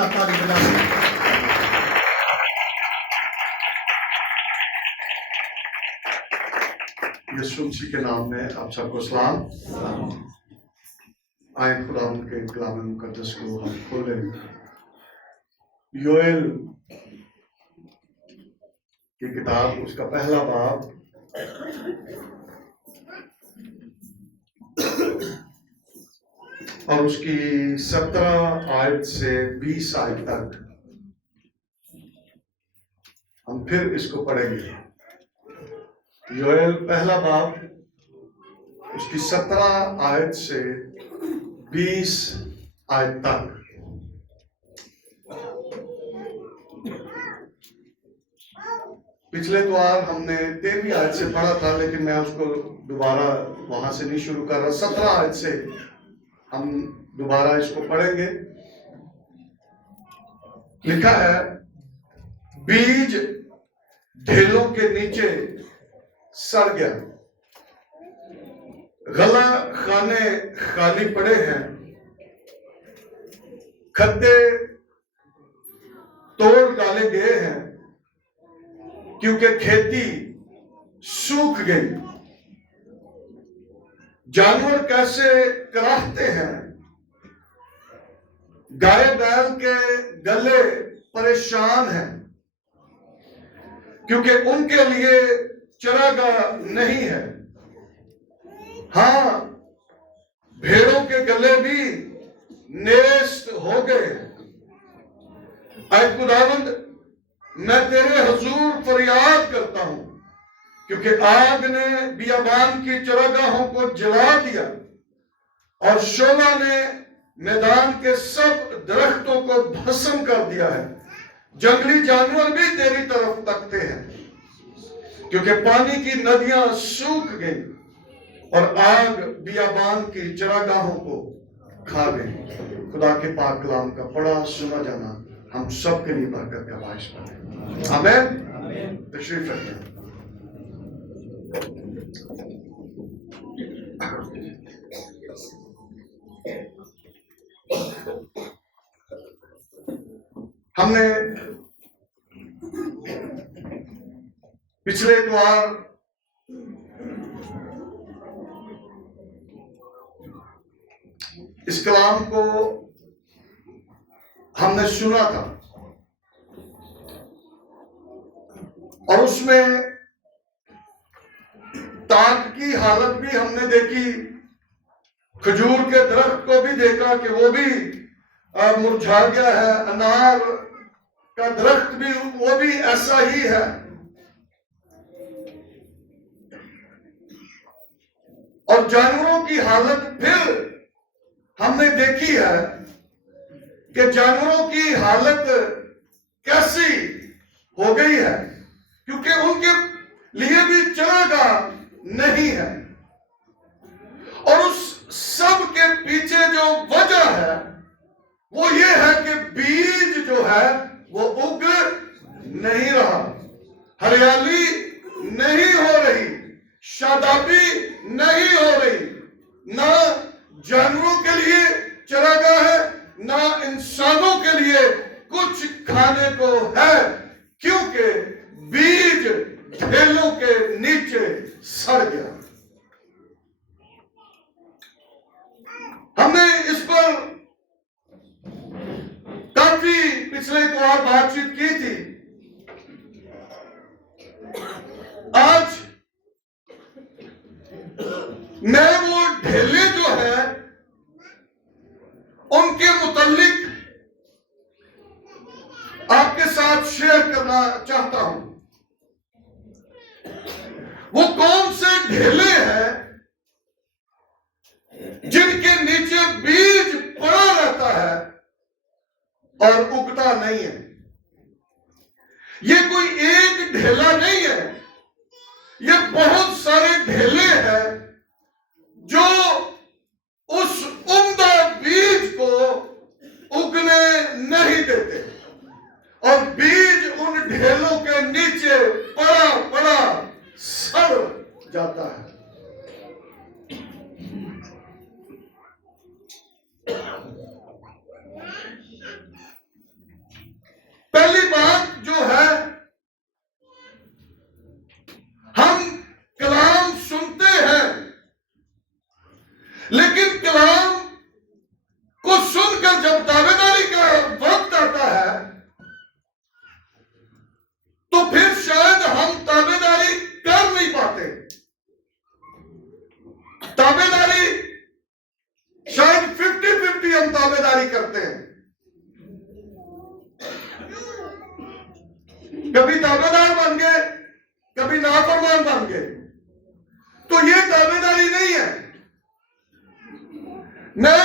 जोरदार ताली बजाएं। यीशु मसीह के नाम में आप सबको सलाम। आए खुदा के कलाम मुकद्दस को हम खोलें। योएल की किताब उसका पहला बाब और उसकी 17 आयत से 20 आयत तक हम फिर इसको पढ़ेंगे। योएल पहला बाब उसकी 17 आयत से 20 आयत तक। पिछले द्वार हमने 13वीं आयत से पढ़ा था, लेकिन मैं उसको दोबारा वहां से नहीं शुरू कर रहा। 17 आयत से हम दोबारा इसको पढ़ेंगे। लिखा है, बीज ढेलों के नीचे सड़ गया, गला खाने खाली पड़े हैं, खड्डे तोड़ डाले गए हैं, क्योंकि खेती सूख गई। जानवर कैसे कराहते हैं, गाय बैल के गले परेशान हैं, क्योंकि उनके लिए चरागाह नहीं है। हाँ, भेड़ों के गले भी नेस्त हो गए। ऐ खुदावंद, मैं तेरे हुजूर फरियाद करता हूं, क्योंकि आग ने बियाबान की चरागाहों को जला दिया और शोला ने मैदान के सब दरख्तों को भस्म कर दिया है। जंगली जानवर भी तेरी तरफ तकते हैं, क्योंकि पानी की नदियां सूख गई और आग बियाबान की चरागाहों को खा गई। खुदा के पाक कलाम का पढ़ा सुना जाना हम सब के लिए बरकत का बाइस बने। आमीन। तशरीफ रखें। हमने पिछले द्वार इस कलाम को हमने सुना था और उसमें ताक की हालत भी हमने देखी। खजूर के दरख्त को भी देखा कि वो भी मुरझा गया है। अनार का दरख्त भी वो भी ऐसा ही है। और जानवरों की हालत फिर हमने देखी है कि जानवरों की हालत कैसी हो गई है, क्योंकि उनके लिए भी चरागाह नहीं है। और उस सब के पीछे जो वजह है वो ये है कि बीज जो है वो उग नहीं रहा, हरियाली नहीं हो रही, शादाबी नहीं हो रही। ना जानवरों के लिए चरागाह है, ना इंसानों के लिए कुछ खाने को है, क्योंकि बीज ढेलों के नीचे सड़ गया। हमने इस पर काफी पिछले द्वार बातचीत की थी। आज मैं वो ढेले जो है उनके मुतालिक आपके साथ शेयर करना चाहता हूं। वो कौन से ढेले हैं जिनके नीचे बीज पड़ा रहता है और उगता नहीं है। ये कोई एक ढेला नहीं है, ये बहुत सारे ढेले हैं जो उस उम्दा बीज को उगने नहीं देते और बीज उन ढेलों के नीचे पड़ा पड़ा सड़ जाता है। कभी ताबेदार बन गए, कभी नाफरमान बन गए। तो ये ताबेदारी नहीं है। मैं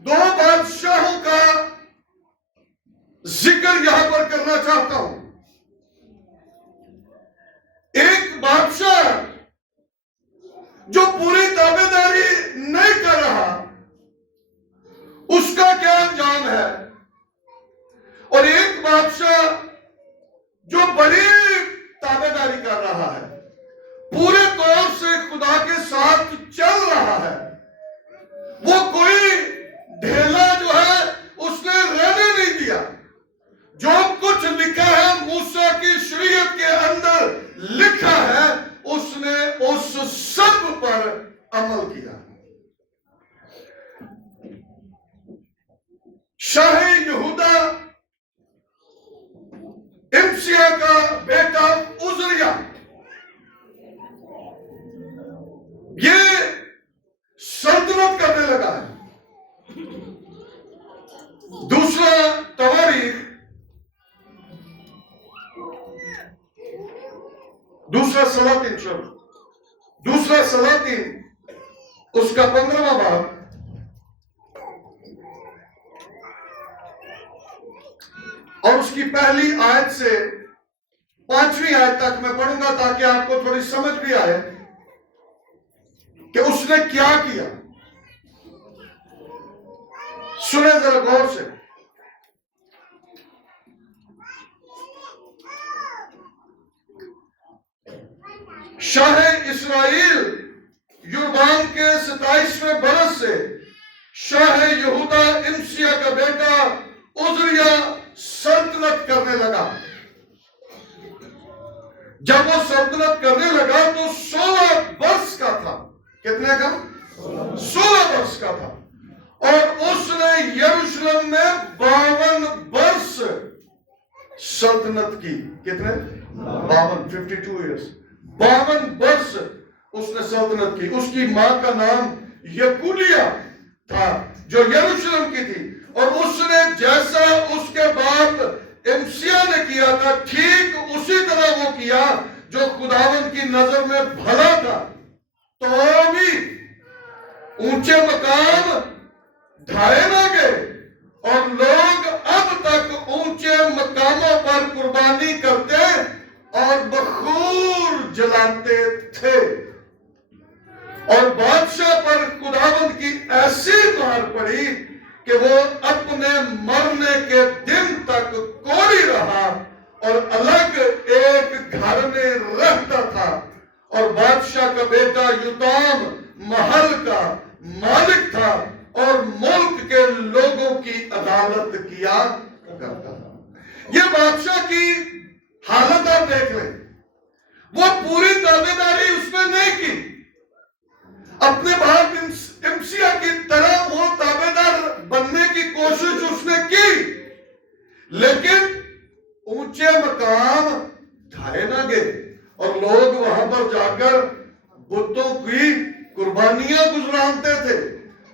दो बादशाहों का जिक्र यहां पर करना चाहता हूं। एक बादशाह जो पूरी ताबेदारी नहीं कर रहा, उसका क्या अंजाम है, और एक बादशाह जो बड़ी ताबेदारी कर रहा है, पूरे तौर से खुदा के साथ चल रहा है। वो कोई ढेला जो है उसने रहने नहीं दिया। जो कुछ लिखा है मूसा की शरीयत के अंदर लिखा है, उसने उस सब पर अमल किया। शाह यहूदा इमसिया का बेटा उजरिया, ये सल्तनत करने लगा है। दूसरा तवारीख, दूसरा सलातीन उसका 15वां बाब और उसकी पहली आयत से 5वीं आयत तक मैं पढ़ूंगा, ताकि आपको थोड़ी समझ भी आए कि उसने क्या किया। सुने जरा गौर से। शाह इस्राइल युरबान के 27वें बरस से शाह यहूदा इमसिया का बेटा उजरिया सल्तनत करने लगा। जब वो सल्तनत करने लगा तो 16 वर्ष का था। कितने का? 16 वर्ष का था। और उसने यरूशलेम में 52 वर्ष सल्तनत की। कितने? 52 ईयर्स। 52 वर्ष उसने सल्तनत की। उसकी मां का नाम यकुलिया था, जो यरूशलेम की थी। और उसने जैसा उसके बाप इमसिया ने किया था, ठीक उसी तरह वो किया जो खुदावंद की नजर में भला था। तो भी ऊंचे मकाम ढाए ना गए, और लोग अब तक ऊंचे मकामों पर कुर्बानी करते और बखूर जलाते थे। और बादशाह पर खुदावंद की ऐसी मार पड़ी कि वो अपने मरने के दिन तक कोढ़ी रहा और अलग एक घर में रहता था। और बादशाह का बेटा युताम महल का मालिक था और मुल्क के लोगों की अदालत किया करता था। ये बादशाह की हालत आप देख लें। वो पूरी ताबेदारी उसने नहीं की। अपने बाप इमसिया की तरह वो ताबेदार बनने की कोशिश उसने की, लेकिन ऊंचे मकाम ढाए ना गए और लोग वहां पर जाकर बुतों की कुर्बानियां गुजराते थे।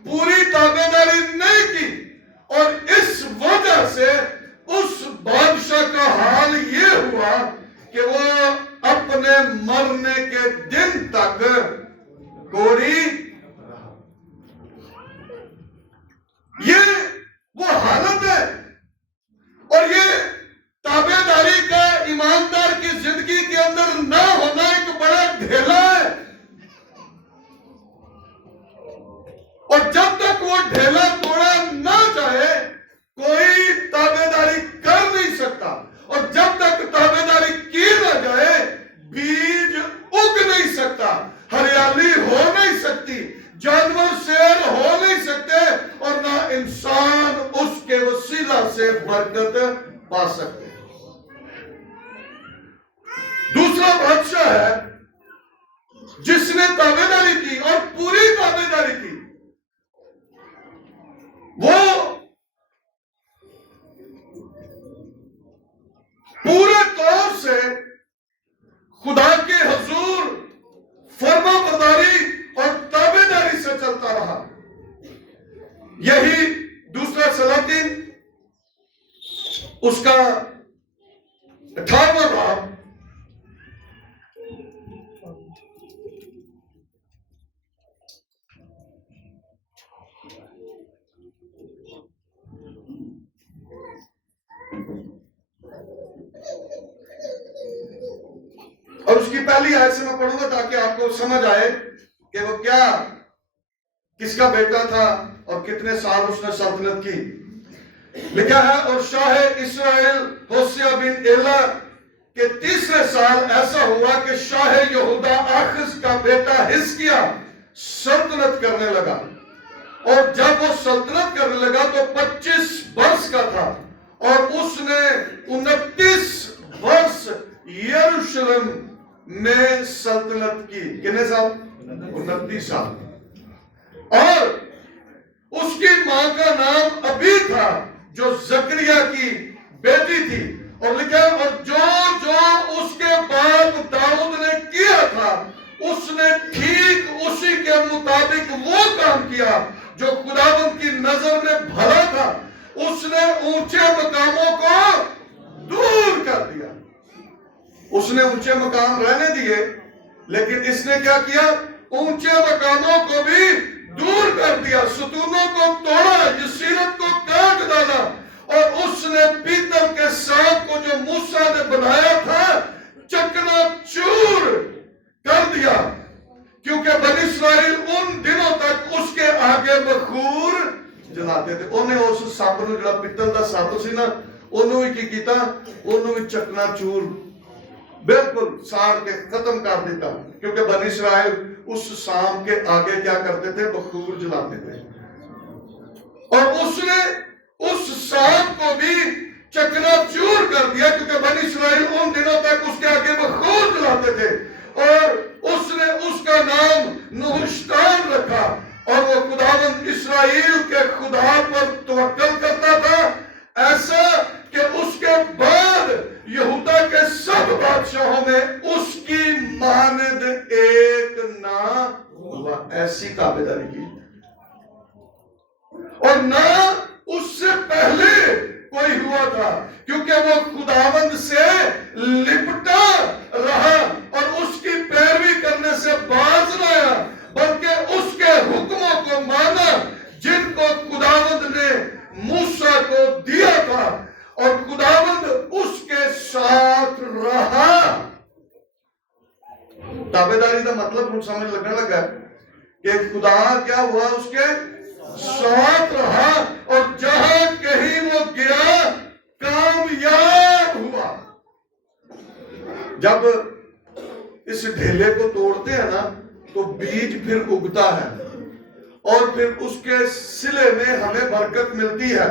पूरी ताबेदारी नहीं की, और इस वजह से उस बादशाह का हाल ये हुआ कि वो अपने मरने के दिन तक कोढ़ी। ये वो हालत है। और ये ताबेदारी का ईमानदार की जिंदगी के अंदर ना होना एक बड़ा ढेला है। और जब तक वो ढेला तोड़ा ना जाए, कोई ताबेदारी कर नहीं सकता। और जब तक ताबेदारी की ना जाए, बीज उग नहीं सकता, हरियाली हो नहीं सकती, जानवर शेर हो नहीं सकते, और ना इंसान उसके वसीला से बरकत पा सकते। दूसरा बादशाह है जिसने ताबेदारी की और पूरी ताबेदारी की। वो पूरे तौर से खुदा के हुजूर फरमाबरदारी और ताबेदारी से चलता रहा। यही दूसरा सलातीन उसका 18वां बाब और उसकी पहली आयत से मैं पढ़ूंगा ताकि आपको समझ आए कि वो क्या, किसका बेटा था और कितने साल उसने सल्तनत की। लिखा है, और शाह इस्राएल होशिया बिन एला के तीसरे साल ऐसा हुआ कि शाह यहूदा आखिस का बेटा हिजकिय्याह सल्तनत करने लगा। और जब वो सल्तनत करने लगा तो 25 वर्ष का था और उसने 29 वर्ष यरूशलेम में सल्तनत की। कितने साल? 29 साल। और उसकी मां का नाम अबी था जो जकरिया की बेटी थी। और लिखा, और जो जो उसके बाप दाऊद ने किया था उसने ठीक उसी के मुताबिक वो काम किया जो खुदावंद की नजर में भला था। उसने ऊंचे मकामों को दूर कर दिया। उसने ऊंचे मकाम रहने दिए, लेकिन इसने क्या किया? ऊंचे मकामों को भी दूर कर दिया, सुतूनों को तोड़ा, यसीरत को काट डाला और उसने पीतल के सांप को जो मूसा ने बनाया था चकनाचूर कर दिया, क्योंकि बनी इस्राएल उन दिनों तक उसके आगे बखूर जलाते थे। उन्हें उस सांप ਨੂੰ ਜਿਹੜਾ ਪਿੱਤਲ ਦਾ सांप ਸੀ ਨਾ, ਉਹਨੂੰ ਵੀ ਕੀ ਕੀਤਾ? ਉਹਨੂੰ ਵੀ चकनाचूर बिल्कुल साड़ के खत्म कर देता, क्योंकि बनी इस्राएल उस सांप के आगे क्या करते थे? बखूर जलाते थे। और उसने उस सांप को भी चकनाचूर कर दिया, क्योंकि बनी इस्राएल उन दिनों तक उसके आगे बखूर जलाते थे। और उसने उसका नाम नहुश्तान रखा और वो खुदावंद इस्राएल के खुदा पर तवक्कल करता था, ऐसा कि उसके बाद यहूदा के सब बादशाहों में उसकी मानद एक ना हुआ। ऐसी ताबेदारी की और ना उससे पहले कोई हुआ था, क्योंकि वो खुदावंद से लिपटा रहा और उसकी पैरवी करने से बाज न आया, बल्कि उसके हुक्मों को माना जिनको खुदावंद ने मूसा को दिया था और खुदावंद उसके साथ रहा। ताबेदारी का मतलब हम समझ लगने लगा कि खुदा क्या हुआ? उसके साथ रहा और जहां कहीं वो गया कामयाब हुआ। जब इस ढेले को तोड़ते हैं ना तो बीज फिर उगता है और फिर उसके सिले में हमें बरकत मिलती है।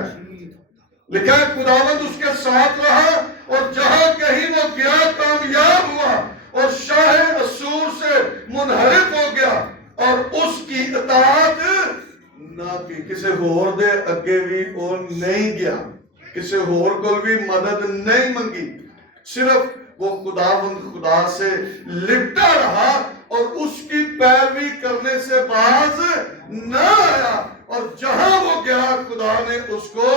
लिखा है, खुदावंद उसके साथ रहा और जहां कहीं वो गया कामयाब हुआ और शाह असूर से मुनहरिफ हो गया और उसकी इताअत ना की। किसी होर दे अगे भी वो नहीं गया, किसी होर को भी मदद नहीं मंगी, सिर्फ वो खुदावंद खुदा से लिपटा रहा और उसकी पैरवी करने से बाज ना आया। और जहां वो गया खुदा ने उसको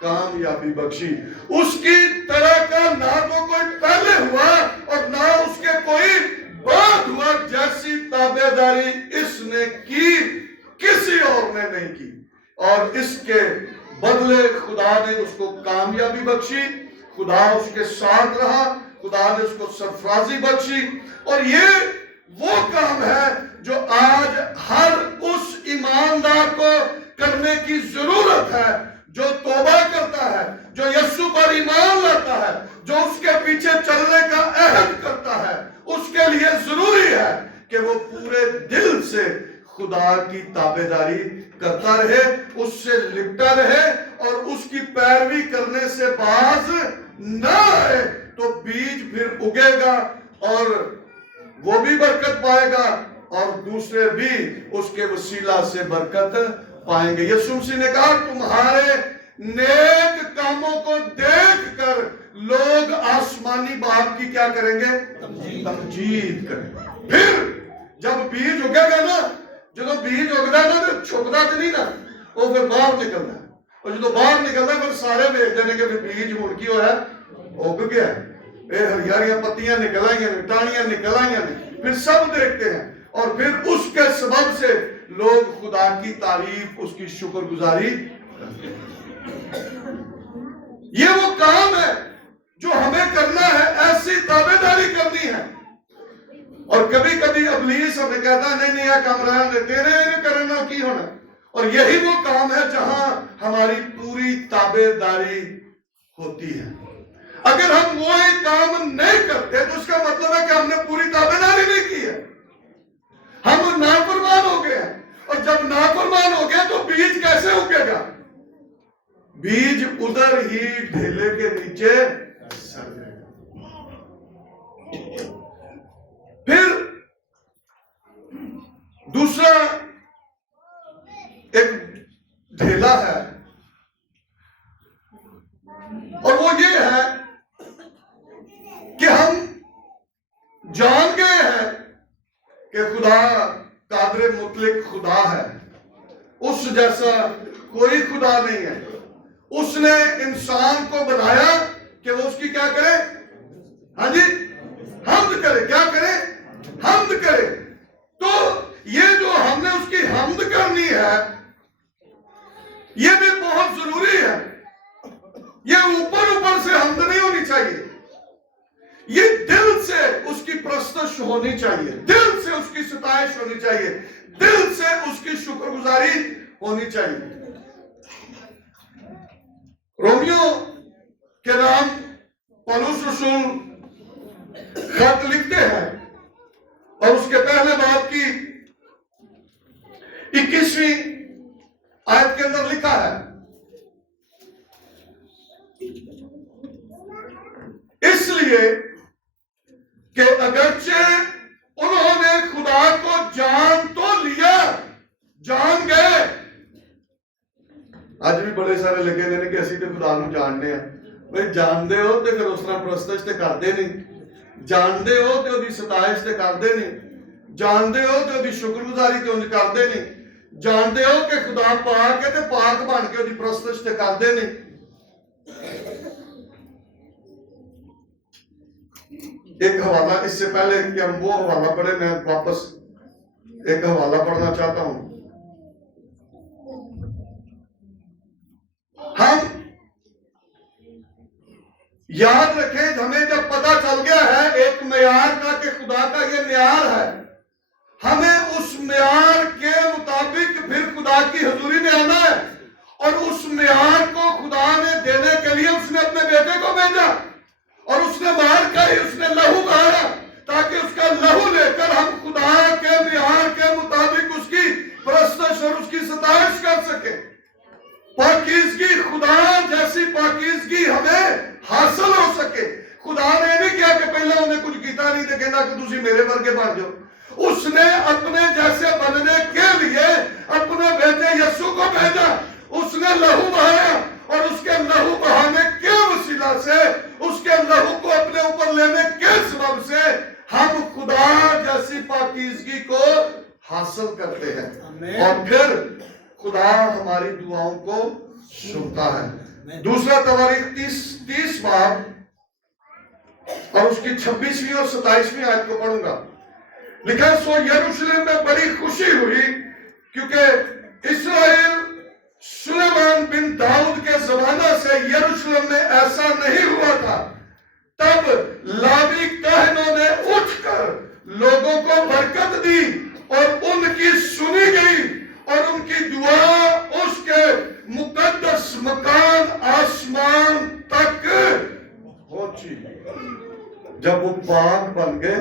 कामयाबी बख्शी। उसकी तरह का ना तो कोई पहले हुआ और ना उसके कोई बाद हुआ। जैसी ताबेदारी इसने की किसी और ने नहीं की और इसके बदले खुदा ने उसको कामयाबी बख्शी, खुदा उसके साथ रहा, खुदा ने उसको सरफराजी बख्शी। और ये वो काम है जो आज हर उस ईमानदार को करने की जरूरत है, जो तौबा करता है, जो यीशु पर ईमान लाता है, जो उसके पीछे चलने का अहद करता है। उसके लिए जरूरी है कि वो पूरे दिल से खुदा की ताबेदारी करता रहे, उससे लिपटा रहे और उसकी पैरवी करने से बाज ना आए, तो बीज फिर उगेगा और वो भी बरकत पाएगा और दूसरे भी उसके वसीला से बरकत पाएंगे। यीशु मसीह ने कहा, तुम्हारे नेक कामों को देखकर लोग आसमानी बाप की क्या करेंगे? तमजीद करेंगे। फिर जब बीज उगेगा ना, जो बीज उगता है ना तो छुपता तो नहीं ना, वो फिर बाहर निकलता है और जो बाहर निकलता है फिर सारे देखते हैं कि बीज मुड़ की होया उग गया। हरियारियां पत्तियां निकल आई ने, टाणियां निकल आई ने, फिर सब देखते हैं और फिर उसके सबब से लोग खुदा की तारीफ, उसकी शुक्रगुजारी करते हैं। ये वो काम है जो हमें करना है, ऐसी ताबेदारी करनी है। और कभी कभी इब्लीस हमें कहता नहीं नहीं यह काम रहने दे, तेरे करना की होना। और यही वो काम है जहां हमारी पूरी ताबेदारी होती है। अगर हम वो एक काम नहीं करते तो उसका मतलब है कि हमने पूरी ताबेदारी नहीं की है, हम नाफरमान हो गए हैं। और जब नाफरमान हो गया तो बीज कैसे उगेगा? बीज उधर ही ढेले के नीचे सड़ जाएगा। फिर दूसरा एक ढेला है और वो ये है कि हम जान गए हैं कि खुदा कादरे मुतलक खुदा है, उस जैसा कोई खुदा नहीं है। उसने इंसान को बनाया कि वो उसकी क्या करे? हाँ जी, हम्द करे। क्या करे? हम्द करे। तो ये जो हमने उसकी हम्द करनी है, ये भी बहुत जरूरी है। ये ऊपर ऊपर से हम्द नहीं होनी चाहिए, ये दिल से उसकी प्रस्तुत होनी चाहिए, दिल से उसकी सताइश होनी चाहिए, दिल से उसकी शुक्रगुजारी होनी चाहिए। रोमियो के नाम पौलुस रसूल खत लिखते हैं और उसके पहले बाब की 21वीं आयत के अंदर लिखा है, इसलिए कि अगरचे उन्होंने खुदा को जान तो लिया, जान गए। आज भी बड़े सारे लगे ने कि असि तो खुदा नूं जानने हैं। भाई जानते हो तो फिर उस तरह प्रस्तुत तो करते नहीं, जानते हो तो उसकी सताइश तो करते नहीं, जानते हो तो उसकी शुक्रगुजारी तो करते नहीं, जानते हो कि खुदा पाक है तो पाक बन के उसकी प्रस्तुत तो करते नहीं। एक हवाला इससे पहले कि हम वो हवाला पढ़े, मैं वापस एक हवाला पढ़ना चाहता हूं। हम याद रखें, हमें जब पता चल गया है एक म्यार का कि खुदा का ये म्यार है, हमें उस म्यार के मुताबिक फिर खुदा की हजूरी में आना है। और उस म्यार को खुदा ने देने के लिए उसने अपने बेटे को भेजा और उसने मार कर ही उसने लहू बहाया ताकि उसका लहू लेकर हम खुदा के म्यार के मुताबिक उसकी प्रस्तुत और उसकी सताइश कर सके। पाकीज़गी, खुदा जैसी पाकीज़गी हमें हासिल हो सके। खुदा ने नहीं किया कि पहले उन्हें कुछ किया नहीं तो कहना कि तुम मेरे वर्गे बन जाओ। उसने अपने जैसे बनने के लिए अपने बेटे यीशु को भेजा, उसने लहू बहाया और उसके लहू बहाने के वसीला से, उसके लहू को अपने ऊपर लेने के सबब से हम खुदा जैसी पाकीज़गी को हासिल करते हैं और फिर खुदा हमारी दुआओं को सुनता है। दूसरा तवारीख 30 बाब और उसकी 26वीं और 27वीं आयत को पढ़ूंगा। लिखा, सो यरूशलेम में बड़ी खुशी हुई क्योंकि इस्राएल सुलेमान बिन दाऊद के जमाना से यरूशलेम में ऐसा नहीं हुआ था। तब लावी कहनों ने उठकर लोगों को बरकत दी और उनकी सुनी गई और उनकी दुआ उसके मुकद्दस मकान आसमान तक पहुंची। जब वो पाक बन गए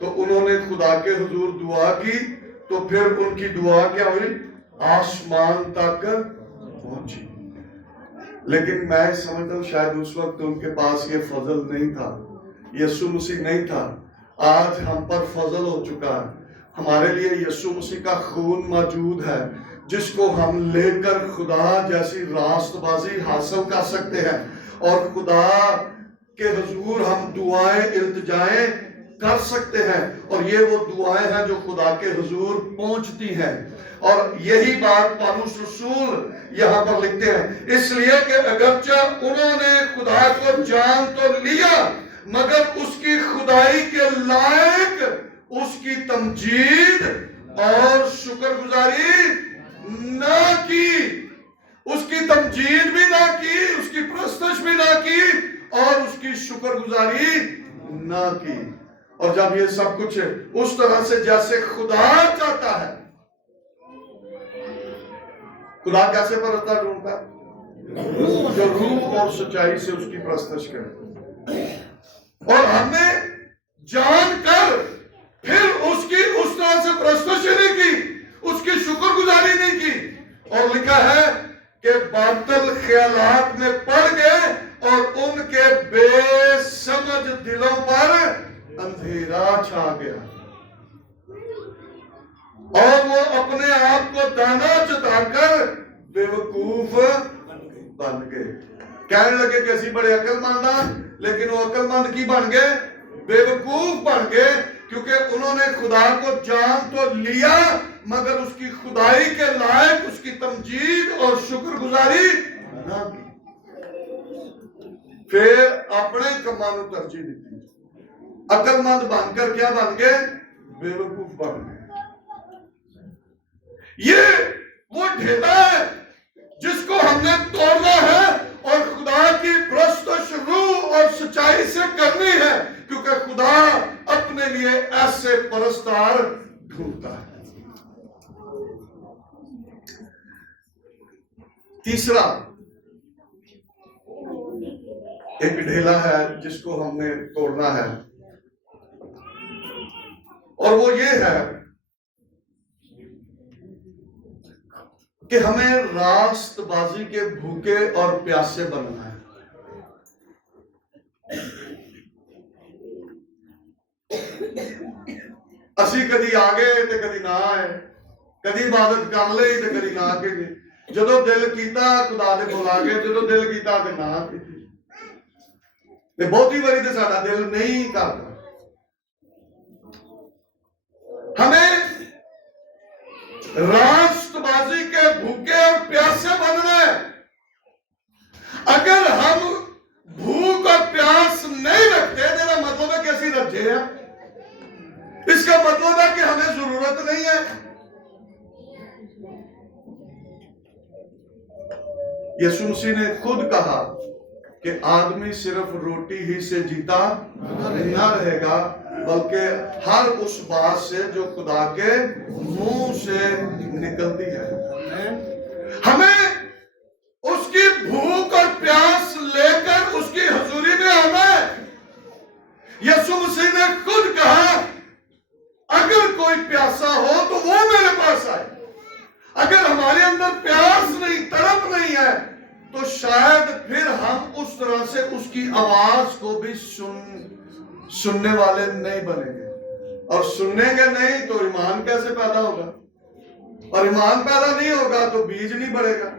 तो उन्होंने खुदा के हुजूर दुआ की तो फिर उनकी दुआ क्या हुई? आसमान तक पहुंची। लेकिन मैं समझता हूं शायद उस वक्त उनके पास ये फजल नहीं था, यीशु मसीह नहीं था। आज हम पर फजल हो चुका है, हमारे लिए यीशु मसीह का खून मौजूद है जिसको हम लेकर खुदा जैसी रास्तबाजी हासिल कर सकते हैं और खुदा के हुजूर हम दुआएं इल्तिजाएं कर सकते हैं। और ये वो दुआएं हैं जो खुदा के हुजूर पहुंचती हैं। और यही बात पौलुस रसूल यहाँ पर लिखते हैं, इसलिए कि अगरचे उन्होंने खुदा को जान तो लिया मगर उसकी खुदाई के लायक उसकी तमजीद और शुक्रगुजारी ना की, उसकी तमजीद भी ना की, उसकी प्रस्तश भी ना की और उसकी शुक्रगुजारी ना की। और जब ये सब कुछ उस तरह से जैसे खुदा चाहता है, खुदा कैसे परस्ता ढूंढता है? जो रूह और सच्चाई से उसकी प्रस्तश करे। और हमने जानकर फिर उसकी उस तरह से प्रस्तश नहीं की, उसकी शुक्रगुजारी नहीं की। और लिखा है कि बातिल ख्यालात में पड़ गए और उनके बेसमझ दिलों पर अंधेरा छा गया और वो अपने आप को दाना चुताकर बेवकूफ बन गए। कहने लगे कि असि बड़े अकलमंद हैं, लेकिन वो अकलमंद की बन गए? बेवकूफ बन गए, क्योंकि उन्होंने खुदा को जान तो लिया मगर उसकी खुदाई के लायक उसकी तमजीद और शुक्रगुजारी ना की। फिर अपने कमां नूं तरजीह दी। अकलमंद बनकर क्या बन गए? बेवकूफ बन गए। ये वो ढेला है जिसको हमने तोड़ना है और खुदा की प्रस्तुत रूह और सच्चाई से करनी है, क्योंकि खुदा अपने लिए ऐसे परस्तार ढूंढता है। तीसरा एक ढेला है जिसको हमने तोड़ना है, और वो ये है कि हमें रास्तबाजी के भूखे और प्यासे बनना है। असी कदी आ गए तो कदी ना आए, कदी इबादत कर ली तो कदी ना की। जो दिल किया खुदा दे बुला के, जो दिल किया तो ना की। बहुती बारी तो साडा दिल नहीं करता। हमें राष्ट्रबाजी के भूखे और प्यासे बनना है। अगर हम भूख और प्यास नहीं रखते, तेरा मतलब है कैसी रखे हैं? इसका मतलब है कि हमें जरूरत नहीं है। यीशु मसीह ने खुद कहा कि आदमी सिर्फ रोटी ही से जीता न रहेगा, बल्कि हर उस बात से जो खुदा के मुंह से निकलती है। हमें उसकी भूख और प्यास लेकर उसकी हजूरी में आना है। यीशु मसीह ने खुद कहा, अगर कोई प्यासा हो तो वो मेरे पास आए। अगर हमारे अंदर प्यास नहीं, तड़प नहीं है, तो शायद फिर हम उस तरह से उसकी आवाज को भी सुनने वाले नहीं बनेंगे। और सुनेंगे नहीं तो ईमान कैसे पैदा होगा? और ईमान पैदा नहीं होगा तो बीज नहीं बढ़ेगा,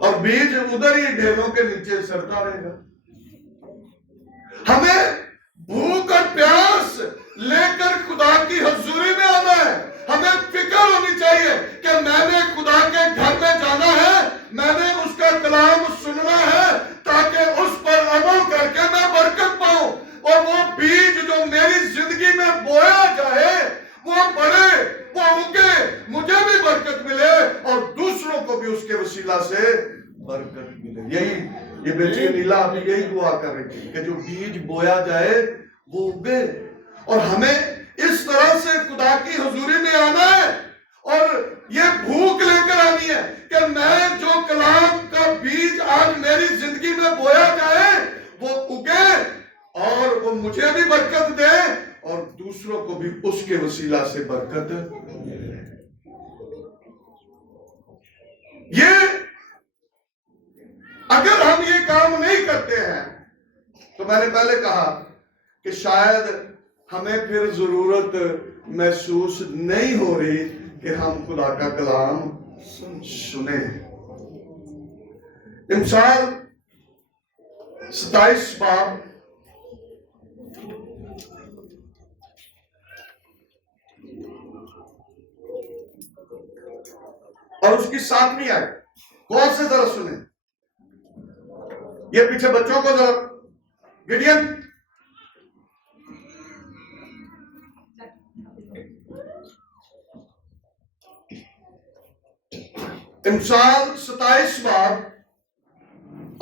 और बीज उधर ही ढेलों के नीचे सड़ता रहेगा। हमें भूख और प्यास लेकर खुदा की हजूरी में आना है। हमें फिक्र होनी चाहिए कि मैंने खुदा के घर में जाना है, मैंने उसका कलाम सुनना है, ताकि उस पर अमल करके मैं बरकत पाऊं, और वो बीज जो मेरी जिंदगी में बोया जाए वो बढ़े, वो उगे, मुझे भी बरकत मिले और दूसरों को भी उसके वसीला से बरकत मिले। यही ये बेटी नीला अभी यही दुआ कर रही थी कि जो बीज बोया जाए वो उगे। और हमें इस तरह से खुदा की हुजूरी में आना है और ये भूख लेकर आनी है कि मैं जो कलाम का बीज आज मेरी जिंदगी में बोया जाए वो उगे और वो मुझे भी बरकत दे और दूसरों को भी उसके वसीला से बरकत मिले। ये अगर हम ये काम नहीं करते हैं तो मैंने पहले कहा कि शायद हमें फिर जरूरत महसूस नहीं हो रही कि हम खुदा का कलाम सुने। इमसाल 27 बाब और उसकी 7वीं आयत गौर से जरा सुने। ये पीछे बच्चों को जरा, गिडियन इमसाल 27 बाब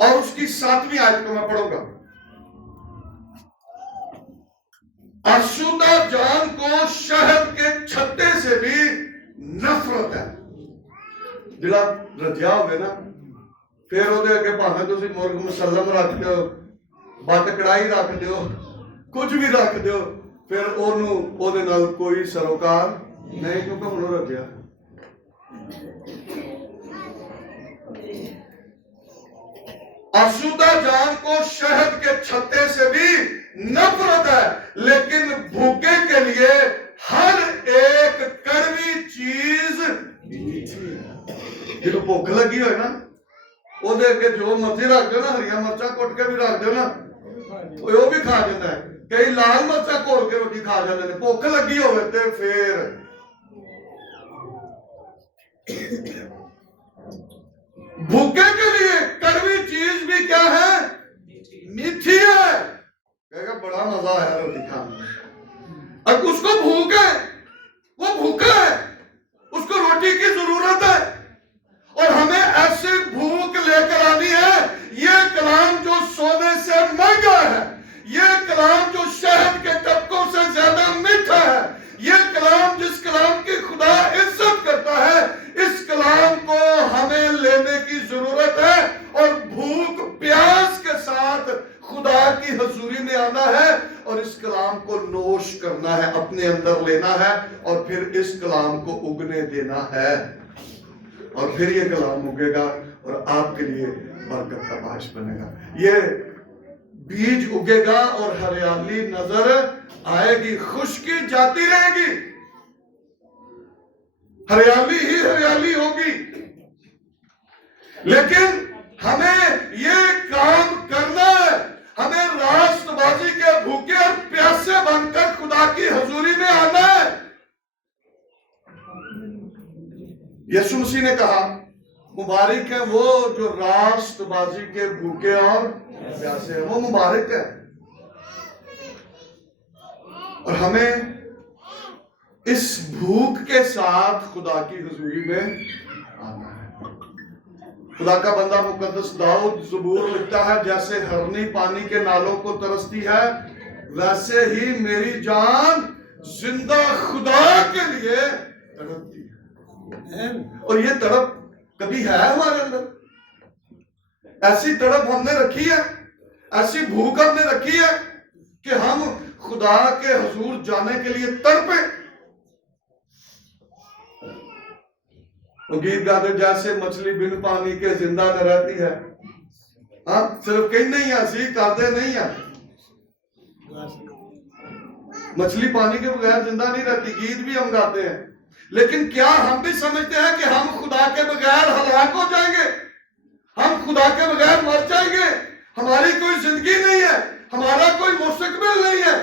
और उसकी 7वीं आयत को मैं पढ़ूंगा। आसूदा जान को शहद के छत्ते से भी नफरत है। जिला रजिया होवे ना, फिर ਉਹਦੇ ਅੱਗੇ ਭਾਵੇਂ ਤੁਸੀਂ ਮੁਰਗ ਮੁਸੱਲਮ ਰੱਖ ਦਿਓ, ਬੱਟ ਕੜਾਈ ਰੱਖ ਦਿਓ, ਕੁਝ ਵੀ ਰੱਖ ਦਿਓ, ਫਿਰ ਉਹਨੂੰ ਉਹਦੇ ਨਾਲ ਕੋਈ ਸरोकार नहीं, क्योंकि ਹੁਣ ਰੱਜਿਆ। आसूदा जान को शहद के छत्ते से भी नफरत है, लेकिन भूखे के लिए हर एक कड़वी चीज मीठी है। जो भूख लगी हो ना, ਉਹਦੇ ਅੱਗੇ ਜੋ ਮਰਜ਼ੀ ਰੱਖ ਦਿਓ ਨਾ, ਹਰੀਆਂ ਮਿਰਚਾਂ ਕੁੱਟ ਕੇ ਵੀ ਰੱਖ ਦਿਓ ਨਾ, ਉਹ ਵੀ ਖਾ ਜਾਂਦਾ ਹੈ। ਕਈ ਲਾਲ ਮਿਰਚਾਂ ਘੋਲ ਕੇ ਰੋਟੀ ਖਾ ਜਾਂਦੇ ਨੇ। ਭੁੱਖ ਲੱਗੀ ਹੋਵੇ ਤੇ ਫੇਰ भूखे के लिए कड़वी चीज भी क्या है? मीठी है। कहेगा बड़ा मजा आया रोटी खाने में। अब उसको भूख है, वो भूखा है, उसको रोटी की जरूरत है, और हमें ऐसी भूख लेकर आनी है। ये कलाम जो सोने से महंगा है, ये कलाम जो शहद के टपकों से ज्यादा मीठा है, ये कलाम जिस कलाम की खुदा इज्जत करता है, इस कलाम को हमें लेने की जरूरत है और भूख प्यास के साथ खुदा की हजूरी में आना है और इस कलाम को नोश करना है, अपने अंदर लेना है और फिर इस कलाम को उगने देना है, और फिर ये कलाम उगेगा और आपके लिए बरकत का बाश बनेगा। ये बीज उगेगा और हरियाली नजर आएगी, खुशकी जाती रहेगी, हरियाली ही हरियाली होगी। लेकिन हमें ये काम करना है, हमें रास्तबाजी के भूखे और प्यासे बनकर खुदा की हजूरी में आना है। यीशु मसीह ने कहा मुबारक है वो जो रास्तबाजी के भूखे और प्यासे हैं, वो मुबारक है। और हमें इस भूख के साथ खुदा की हुजूरी में आना है। खुदा का बंदा मुकद्दस दाऊद ज़बूर लिखता है, जैसे हरनी पानी के नालों को तरसती है, वैसे ही मेरी जान जिंदा खुदा के लिए तड़पती है। और ये तड़प कभी है हमारे अंदर? ऐसी तड़प हमने रखी है, ऐसी भूख हमने रखी है कि हम खुदा के हुजूर जाने के लिए तड़पे। गीत गाते जैसे मछली बिन पानी के जिंदा न रहती है। हाँ, सिर्फ कहीं नहीं है, सी करते नहीं है। मछली पानी के बगैर जिंदा नहीं रहती, गीत भी हम गाते हैं। लेकिन क्या हम भी समझते हैं कि हम खुदा के बगैर हलाक हो जाएंगे, हम खुदा के बगैर मर जाएंगे, हमारी कोई जिंदगी नहीं है, हमारा कोई मुस्तकबिल नहीं है?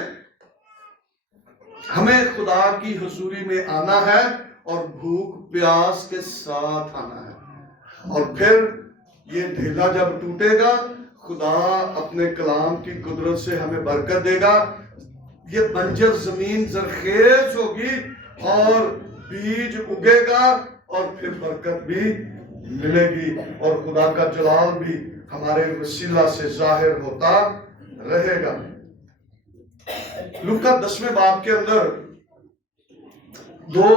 हमें खुदा की हुजूरी में आना है और भूख प्यास के साथ आना है, और फिर ये ढेला जब टूटेगा, खुदा अपने कलाम की कुदरत से हमें बरकत देगा। ये बंजर जमीन जरखेज होगी और बीज उगेगा और फिर बरकत भी मिलेगी और खुदा का जलाल भी हमारे वसीला से जाहिर होता रहेगा। लूका 10वें बाब के अंदर दो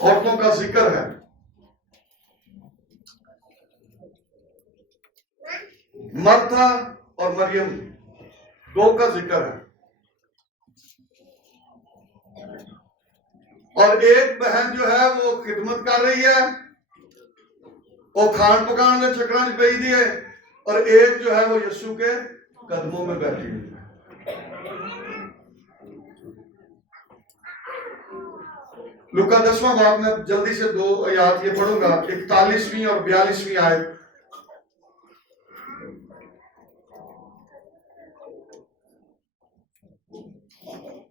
औरतों का जिक्र है। मर्था और मरियम, दो का जिक्र है। और एक बहन जो है वो खिदमत कर रही है, वो खान पकान में चकरा पई दी है, और एक जो है वो यीशु के कदमों में बैठी हुई है। लूका 10वां बाब में जल्दी से दो आयत ये पढ़ूंगा, 41वीं और 42वीं आयत।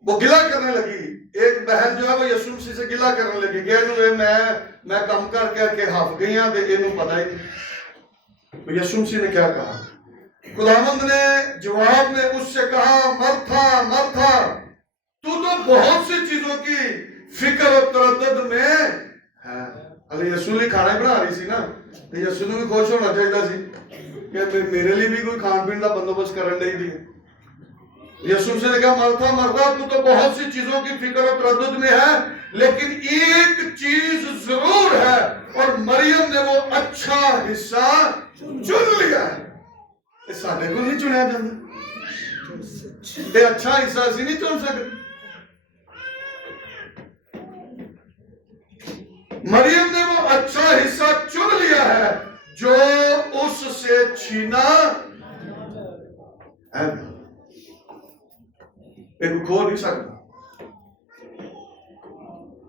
वो गिला करने लगी, एक बहन जो है वो यीशु मसीह से गिला करने लगी कि मैं कम कर करके हफ गई हां ते इहनूं पता ही नहीं। तो यीशु मसीह ने क्या कहा? खुदावंद ने जवाब में उससे कहा, मर्था मर्था, तू तो बहुत सी चीजों की फिक्र और तरद्दुद में है। अरे यसू ਲਈ खाना ही बना रही सी ना, तो यसू ਨੂੰ भी खुश होना चाहिए सी कि मेरे लिए भी कोई खान पीन का बंदोबस्त करने दी थी। यसू से ने कहा मरता मरता तू तो बहुत सी चीजों की फिक्र और तरद्दुद में है, लेकिन एक चीज जरूर है, और मरियम ने वो अच्छा हिस्सा चुन लिया है। ये साडे को नहीं चुनिया जाता, ये अच्छा हिस्सा असि नहीं चुन सकते। मरियम ने वो अच्छा हिस्सा चुन लिया है जो उससे छीना है, एक खो नहीं सकता।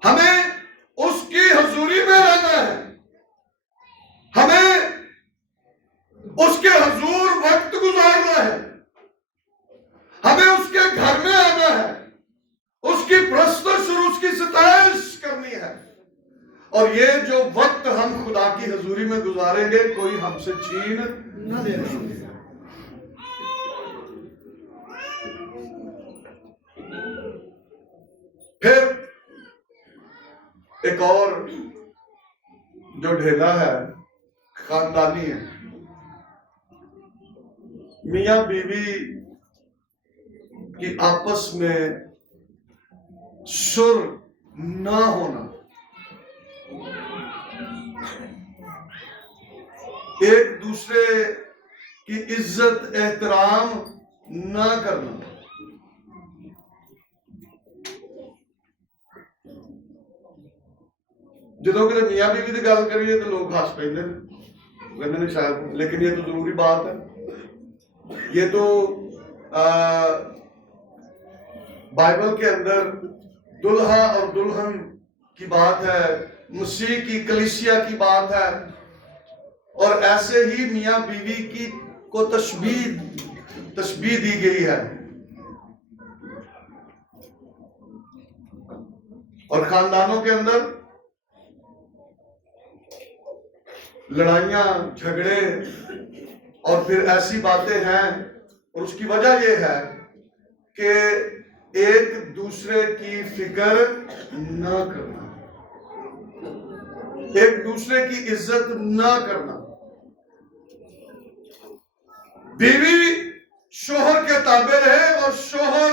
हमें उसकी हजूरी में रहना है, हमें उसके हजूर वक्त गुजारना है, हमें उसके घर में आना है, उसकी प्रस्तुत और उसकी सताइश करनी है। और ये जो वक्त हम खुदा की हजूरी में गुजारेंगे कोई हमसे छीन न दे। फिर एक और जो ढेला है खानदानी है। मियां बीवी की आपस में सुर ना होना, एक दूसरे की इज्जत एहतराम ना करना, जो कि मियां बीवी की गल करिए तो लोग हंस पेंदे कहते हैं शायद, लेकिन ये तो जरूरी बात है। ये तो बाइबल के अंदर दुल्हा और दुल्हन की बात है, मसीह की कलीसिया की बात है, और ऐसे ही मियां बीवी की को तशबीह दी गई है। और खानदानों के अंदर लड़ाइयां झगड़े और फिर ऐसी बातें हैं, और उसकी वजह यह है कि एक दूसरे की फिक्र ना करना, एक दूसरे की इज्जत ना करना। बीवी शोहर के ताबे रहे और शोहर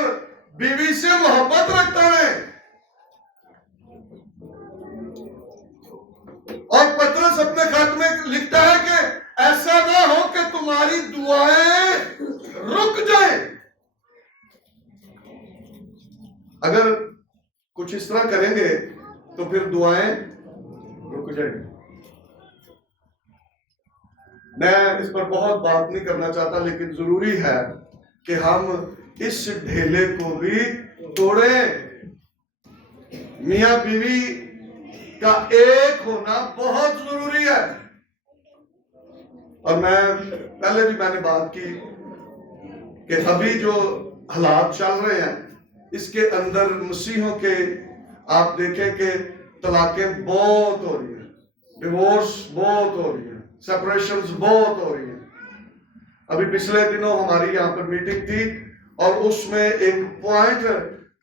बीवी से मोहब्बत रखता रहे। और पतरस अपने खत में लिखता है कि ऐसा ना हो कि तुम्हारी दुआएं रुक जाएं। अगर कुछ इस तरह करेंगे तो फिर दुआएं रुक जाएंगी। मैं इस पर बहुत बात नहीं करना चाहता, लेकिन जरूरी है कि हम इस ढेले को भी तोड़ें। मियां बीवी का एक होना बहुत जरूरी है। और मैंने बात की कि अभी जो हालात चल रहे हैं इसके अंदर मसीहों के आप देखें कि तलाकें बहुत हो रही है, डिवोर्स बहुत हो रही है, सेपरेशंस बहुत हो रही है। अभी पिछले दिनों हमारी यहाँ पर मीटिंग थी और उसमें एक पॉइंट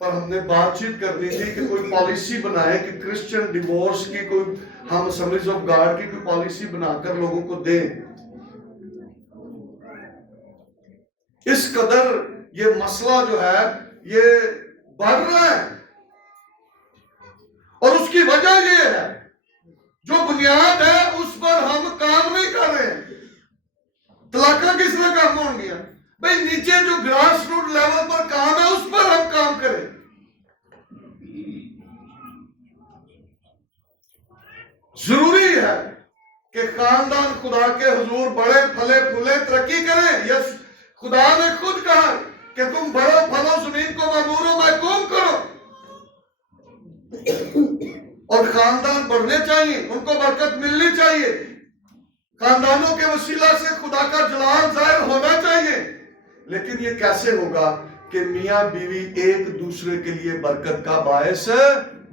पर हमने बातचीत करनी थी कि कोई पॉलिसी बनाए कि क्रिश्चियन डिवोर्स की कोई, हम असेंबलीज ऑफ गॉड की कोई पॉलिसी बनाकर लोगों को दें। इस कदर ये मसला जो है ये बढ़ रहा है, और उसकी वजह ये है जो बुनियाद है उस पर हम काम नहीं कर रहे हैं। तलाका किस तरह काम होंगे भाई, नीचे जो ग्रास रूट लेवल पर काम है उस पर हम काम करें। जरूरी है कि खानदान खुदा के हुजूर बड़े फले फूले तरक्की करें। यस, खुदा ने खुद कहा कि तुम बढ़ो फलो, जमीन को ममूरो महकूम करो, और खानदान बढ़ने चाहिए, उनको बरकत मिलनी चाहिए, खानदानों के वसीला से खुदा का जलाल जाहिर होना चाहिए। लेकिन ये कैसे होगा कि मियां बीवी एक दूसरे के लिए बरकत का बायस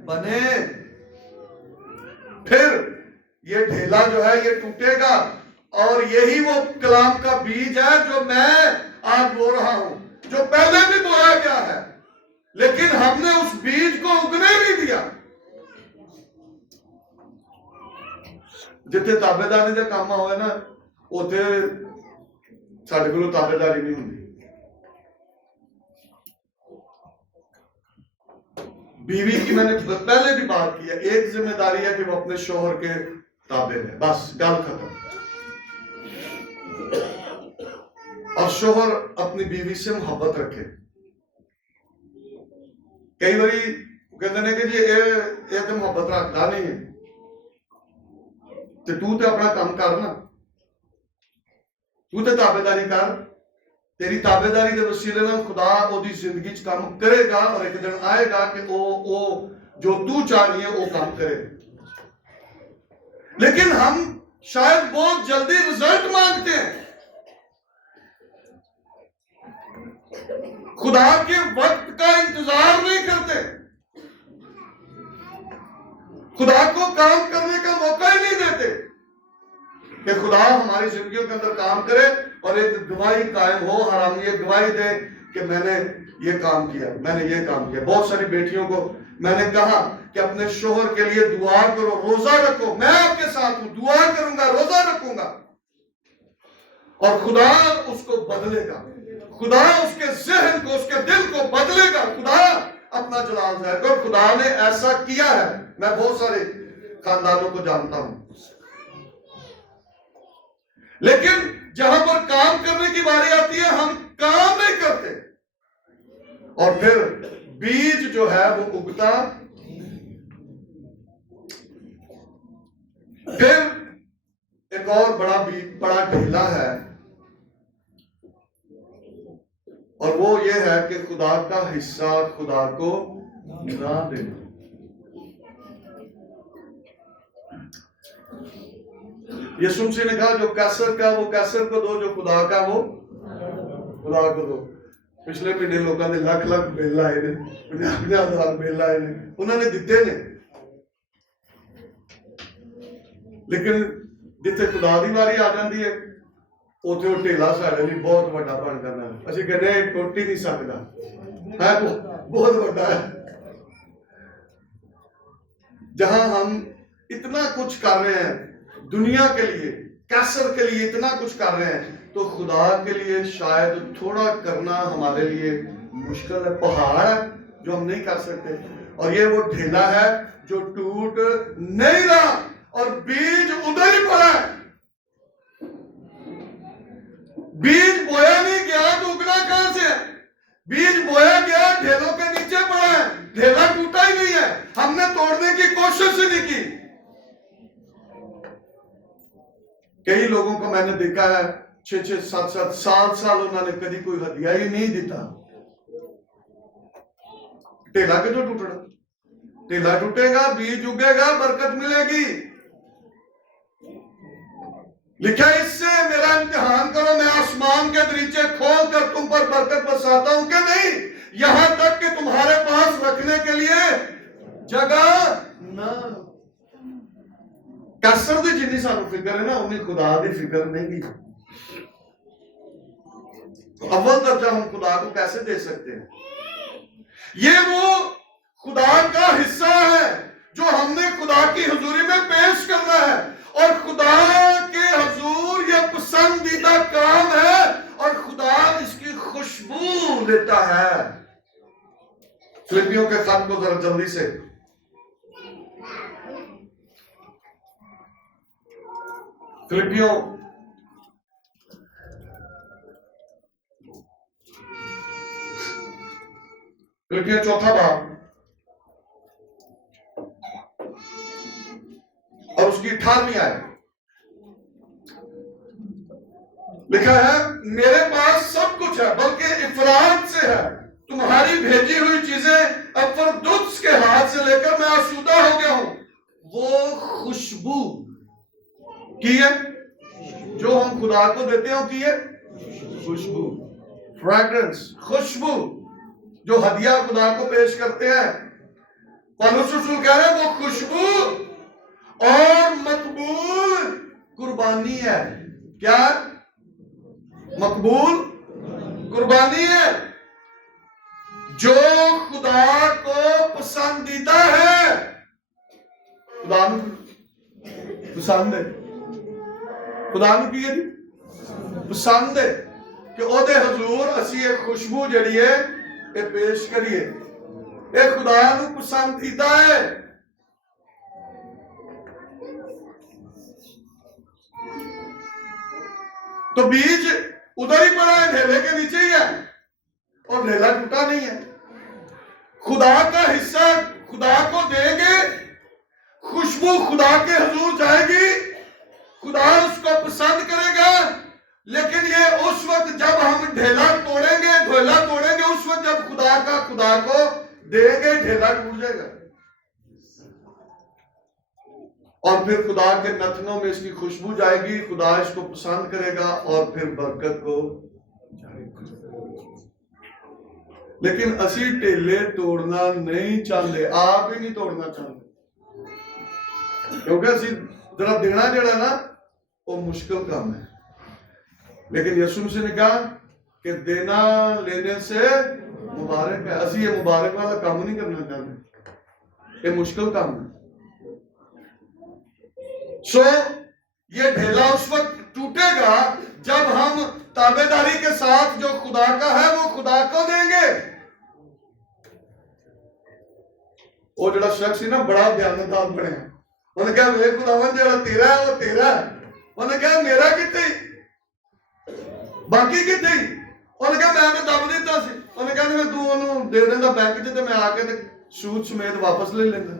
बने। फिर ये ढेला जो है ये टूटेगा, और यही वो कलाम का बीज है जो मैं आज बो रहा हूं, जो पहले भी बोया गया है, लेकिन हमने उस बीज को उगने नहीं दिया। जिथे ताबेदारी का काम होए ना उथे साडे कोलों ताबेदारी नहीं होंगी। बीवी की मैंने पहले भी बात की है, एक जिम्मेदारी है कि वो अपने शोहर के ताबे है, बस गल खत्म। और शोहर अपनी बीवी से मोहब्बत रखे। कई बारी कहते हैं कि जी ये तो मोहब्बत रखता नहीं है, तो तू तो अपना काम कर ना, तू तो ताबेदारी कर। तेरी ताबेदारी के वसीले में खुदा ओदी जिंदगी च काम करेगा और एक दिन आएगा कि ओ जो तू चाहनी है वो काम करे। लेकिन हम शायद बहुत जल्दी रिजल्ट मांगते हैं, खुदा के वक्त का इंतजार नहीं करते, खुदा को काम करने का मौका ही नहीं देते कि खुदा हमारी जिंदगियों के अंदर काम करे और एक गवाही कायम हो, हराम ये गवाही दे कि मैंने ये काम किया, मैंने ये काम किया। बहुत सारी बेटियों को मैंने कहा कि अपने शोहर के लिए दुआ करो, रोजा रखो, मैं आपके साथ हूं, दुआ करूंगा, रोजा रखूंगा, और खुदा उसको बदलेगा, खुदा उसके जहन को, उसके दिल को बदलेगा, खुदा अपना जलाल जाएगा। और खुदा ने ऐसा किया है, मैं बहुत सारे खानदानों को जानता हूं। लेकिन जहां पर काम करने की बारी आती है हम काम नहीं करते, और फिर बीज जो है वो उगता। फिर एक और बड़ा ढीला है, और वो ये है कि खुदा का हिस्सा खुदा को ना देना। यीशु मसीह ने कहा जो कैसर का वो कैसर को दो, जो खुदा का वो खुदा को दो। पिछले महीने लोगों ने लख लख बिल आए ने, 50,000 बिल आए ने, उन्होंने दिते ने, लेकिन जिथे खुदा की वारी आ जाती है उथे वो ढेला साढ़े लिए बहुत बड़ा बन जाता है। असं कहने टुट ही नहीं सकता है, बहुत बड़ा है। जहां हम इतना कुछ कर रहे हैं दुनिया के लिए, कैसर के लिए इतना कुछ कर रहे हैं, तो खुदा के लिए शायद थोड़ा करना हमारे लिए मुश्किल है। पहाड़ है जो हम नहीं कर सकते, और ये वो ढेला है जो टूट नहीं रहा, और बीज उधर ही पड़ा है। बीज बोया नहीं गया तो उगना कहां से है? बीज बोया गया ढेलों के नीचे पड़ा है, ढेला टूटा ही नहीं है, हमने तोड़ने की कोशिश ही नहीं की। कई लोगों को मैंने देखा है 6-6, 7-7, 7 साल उन्होंने कभी कोई हदिया ही नहीं दिता। ढेला के तो टूटना, ढेला टूटेगा, बीज उगेगा, बरकत मिलेगी। लिखा है इससे मेरा इम्तिहान करो, मैं आसमान के दरीचे खोल कर तुम पर बरकत बरसाता हूं कि नहीं, यहां तक कि तुम्हारे पास रखने के लिए जगह ना। कैसर दी जिन्नी सानू फिक्र है ना, उन्नी खुदा दी फिक्र नहीं। तो अव्वल दर्जा हम खुदा को कैसे दे सकते हैं? ये वो खुदा का हिस्सा है जो हमने खुदा की हुजूरी में पेश करना है, और खुदा के हुजूर ये पसंदीदा काम है, और खुदा इसकी खुशबू लेता है। फिलिपियों के खत को जरा जल्दी से, फिलिपियों चौथा बाब और उसकी 18वीं आयत लिखा है, मेरे पास सब कुछ है बल्कि इफरात से है, तुम्हारी भेजी हुई चीजें अफरदुस के हाथ से लेकर मैं आसूदा हो गया हूं। वो खुशबू की है जो हम खुदा को देते हैं, की है खुशबू, फ्रेग्रेंस, खुशबू जो हदिया खुदा को पेश करते हैं। पौलुस रसूल कह रहे हैं वो खुशबू और मकबूल कुर्बानी है। क्या? मकबूल कुर्बानी है जो खुदा को पसंदीदा है। खुदा पसंद है। खुदा नूं की है जी पसंद है कि ओदे हजूर असी एक खुशबू जड़ी है ये पेश करिए, ये खुदा नूं पसंदीदा है। तो बीज उधर ही पड़ा है, ढेले के नीचे ही है और ढेला टूटा नहीं है। खुदा का हिस्सा खुदा को देंगे, खुशबू खुदा के हजूर जाएगी, खुदा उसको पसंद करेगा। लेकिन ये उस वक्त जब हम ढेला तोड़ेंगे, ढेला तोड़ेंगे उस वक्त जब खुदा को देंगे, ढेला टूट जाएगा और फिर खुदा के नथनों में इसकी खुशबू जाएगी, खुदा इसको पसंद करेगा और फिर बरकत को। लेकिन असी ढेले तोड़ना नहीं चाहते, आप ही नहीं तोड़ना चाहते, क्योंकि असी जरा देना जड़ा ना वो मुश्किल काम है। लेकिन यीशु मसीह ने कहा कि देना लेने से मुबारक है। असी ये मुबारक वाला काम नहीं करना चाहते, ये मुश्किल काम है। सो ये ढेला उस वक्त टूटेगा जब हम ताबेदारी के साथ जो खुदा का है वो खुदा को देंगे। वो जड़ा शख्स ना बड़ा बयानदार बने, उन्हें कहा वे खुदावन जड़ा तेरा है वो तेरा है। उन्हें कहा मेरा कितने बाकी कितने, उन्हें कहा मैं दब दिता सी। उन्हें कहा मैं तू ओनू दे देंदा बैंक च ते मैं आके ते सूद समेत वापस ले लेंदा।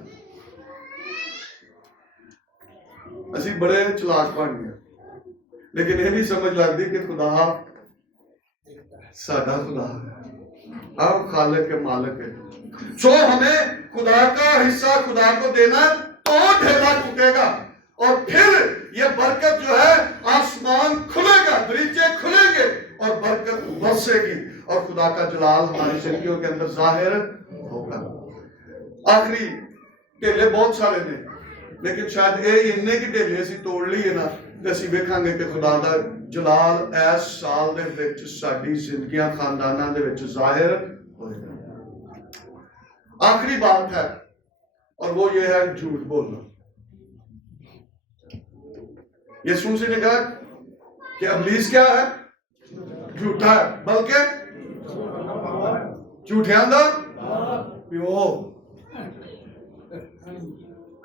असी बड़े चलाक बन गए, लेकिन ये नहीं समझ लगती कि खुदा साडा खुदा है, हम खालिक के मालिक है। सो हमें खुदा का हिस्सा खुदा को देना, तो ढेला टूटेगा और फिर ये बरकत जो है आसमान खुलेगा, दरीचे खुलेंगे और बरकत बरसेगी और खुदा का जलाल हमारी जिंदगियों के अंदर जाहिर होगा। आखिरी ढेले बहुत सारे ने, लेकिन शायद ये इन्ने की ढेले असी तोड़ लिए ना तो असी वेखांगे कि खुदा का जलाल इस साल दे विच साडी जिंदगियां खानदानां दे विच जाहिर होएगा। आखिरी बात है और वो ये है झूठ बोलना। यीशु मसीह ने कहा कि इब्लीस क्या है? झूठा है, बल्कि झूठियां दा प्यो।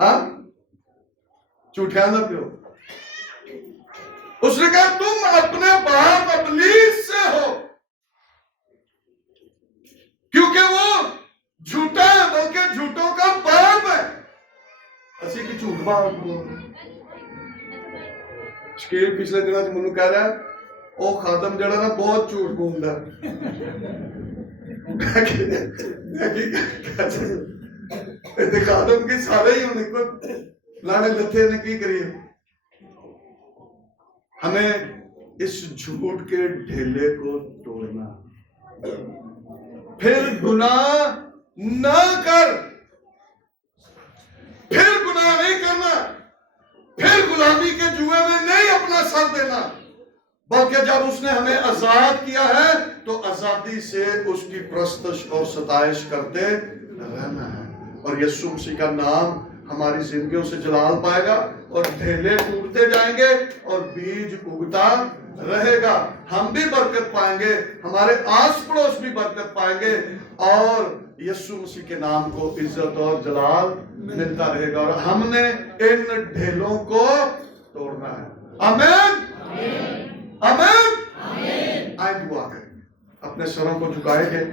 हाँ, झूठियां दा प्यो। उसने कहा तुम अपने बाप इब्लीस से हो, क्योंकि वो झूठा है, बल्कि झूठों का बाप है। असी की झूठ बाप शकील पिछले दिनों से मैनू कह रहा है वो खादम जड़ा ना बहुत झूठ बोलता खादम के सारे ही उन्हें लाने लथे ने की करिए। हमें इस झूठ के ढेले को तोड़ना, फिर गुनाह न कर, फिर गुनाह नहीं करना, फिर गुलामी के जुए में नहीं अपना सर देना, बल्कि जब उसने हमें आजाद किया है तो आजादी से उसकी प्रस्तश और सताइश करते रहना है। और यीशु मसीह का नाम हमारी जिंदगियों से जलाल पाएगा और ढेले टूटते जाएंगे और बीज उगता रहेगा। हम भी बरकत पाएंगे, हमारे आस पड़ोस भी बरकत पाएंगे और यीशु मसीह के नाम को इज्जत और जलाल मिलता रहेगा। और हमने इन ढेलों को तोड़ना है। आमीन, आमीन। आए दुआ करें, अपने सरों को झुकाएंगे।